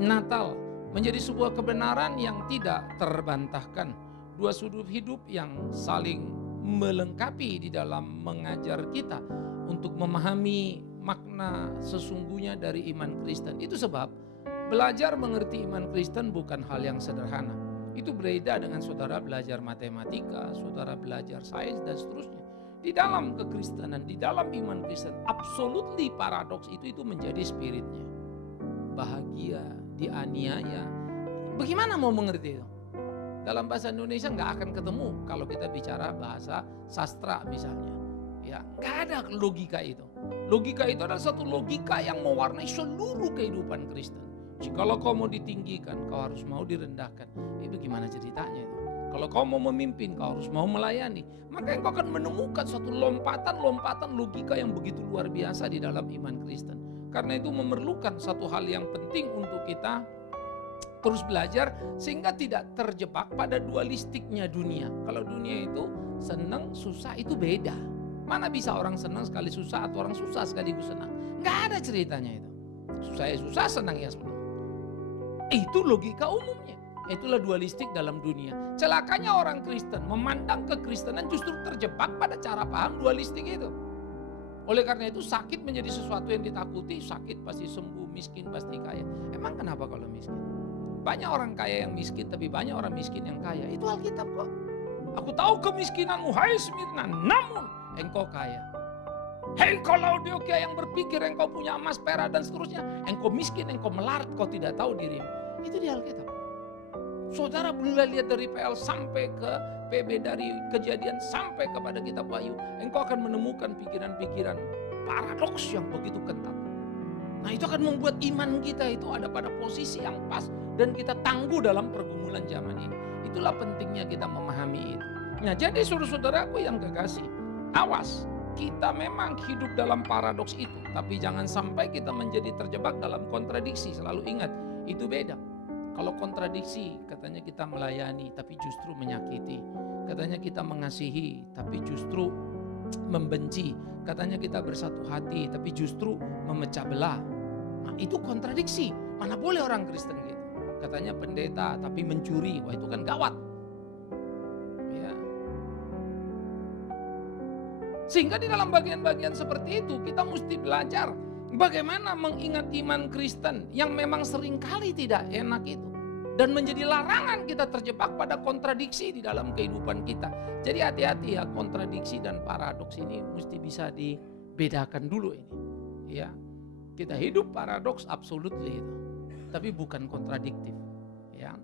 Natal menjadi sebuah kebenaran yang tidak terbantahkan. Dua sudut hidup yang saling melengkapi di dalam mengajar kita untuk memahami makna sesungguhnya dari iman Kristen. Itu sebab belajar mengerti iman Kristen bukan hal yang sederhana. Itu berbeda dengan saudara belajar matematika, saudara belajar sains dan seterusnya. Di dalam kekristenan, di dalam iman Kristen, absolutely paradoks itu menjadi spiritnya. Bahagia, dianiaya. Bagaimana mau mengerti itu? Dalam bahasa Indonesia nggak akan ketemu kalau kita bicara bahasa sastra misalnya. Ya, nggak ada logika itu. Logika itu adalah satu logika yang mewarnai seluruh kehidupan Kristen. Jikalau kau mau ditinggikan, kau harus mau direndahkan. Itu bagaimana ceritanya itu? Kalau kau mau memimpin, kau harus mau melayani. Maka engkau akan menemukan suatu lompatan-lompatan logika yang begitu luar biasa di dalam iman Kristen. Karena itu memerlukan satu hal yang penting untuk kita terus belajar sehingga tidak terjebak pada dualistiknya dunia. Kalau dunia itu senang, susah itu beda. Mana bisa orang senang sekali susah atau orang susah sekaligus senang? Nggak ada ceritanya itu. Susah ya susah, senang ya senang. Itu logika umumnya. Itulah dualistik dalam dunia. Celakanya orang Kristen memandang kekristenan justru terjebak pada cara paham dualistik itu. Oleh karena itu sakit menjadi sesuatu yang ditakuti. Sakit pasti sembuh, miskin pasti kaya. Emang kenapa kalau miskin? Banyak orang kaya yang miskin, tapi banyak orang miskin yang kaya. Itu Alkitab kok. Aku tahu kemiskinanmu, hai Smirna, namun engkau kaya. Hei kau Laodikea yang berpikir engkau punya emas, perak dan seterusnya. Engkau miskin, engkau melarat, kau tidak tahu dirimu. Itu di Alkitab. Saudara boleh lihat dari PL sampai ke PB, dari Kejadian sampai kepada kitab Wahyu. Engkau akan menemukan pikiran-pikiran paradoks yang begitu kental. Nah itu akan membuat iman kita itu ada pada posisi yang pas. Dan kita tangguh dalam pergumulan zaman ini. Itulah pentingnya kita memahami itu. Nah jadi saudara-saudaraku yang kekasih, awas. Kita memang hidup dalam paradoks itu. Tapi jangan sampai kita menjadi terjebak dalam kontradiksi. Selalu ingat, itu beda. Kalau kontradiksi, katanya kita melayani tapi justru menyakiti. Katanya kita mengasihi tapi justru membenci. Katanya kita bersatu hati tapi justru memecah belah. Nah itu kontradiksi. Mana boleh orang Kristen gitu. Katanya pendeta tapi mencuri. Wah itu kan gawat. Ya. Sehingga di dalam bagian-bagian seperti itu kita mesti belajar bagaimana mengingat iman Kristen yang memang seringkali tidak enak itu. Dan menjadi larangan kita terjebak pada kontradiksi di dalam kehidupan kita. Jadi hati-hati ya, kontradiksi dan paradoks ini mesti bisa dibedakan dulu ini. Ya, kita hidup paradoks absolutely itu. Tapi bukan kontradiktif. Ya.